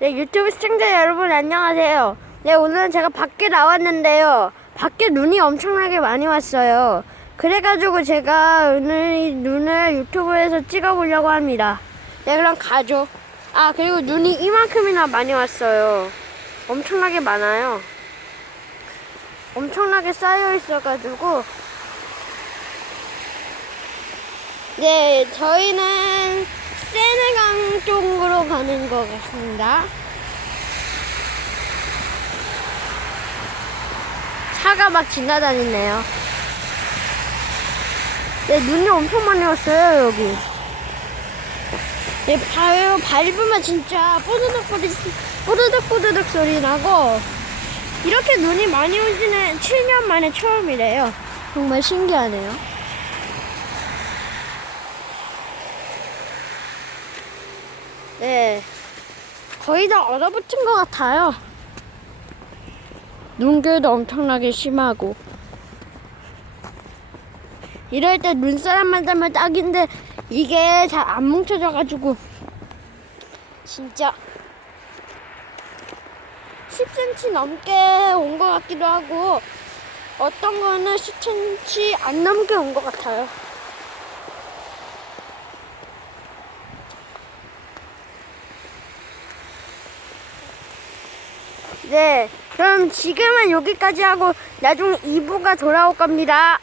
네, 유튜브 시청자 여러분 안녕하세요. 네, 오늘은 제가 밖에 나왔는데요. 밖에 눈이 엄청나게 많이 왔어요. 그래가지고 제가 오늘 이 눈을 유튜브에서 찍어보려고 합니다. 네, 그럼 가죠. 아, 그리고 눈이 이만큼이나 많이 왔어요. 엄청나게 많아요. 엄청나게 쌓여 있어가지고. 네, 저희는 가는 것 같습니다. 차가 막 지나다니네요. 네, 눈이 엄청 많이 왔어요, 여기. 네, 발, 밟으면 진짜 뽀드득 뽀드득, 뽀드득 뽀드득 소리 나고, 이렇게 눈이 많이 오지는 7년 만에 처음이래요. 정말 신기하네요. 네. 거의 다 얼어붙은 것 같아요. 눈길도 엄청나게 심하고. 이럴 때 눈사람만 달면 딱인데 이게 잘 안 뭉쳐져가지고 진짜 10cm 넘게 온 것 같기도 하고 어떤 거는 10cm 안 넘게 온 것 같아요. 네, 그럼 지금은 여기까지 하고 나중에 2부가 돌아올 겁니다.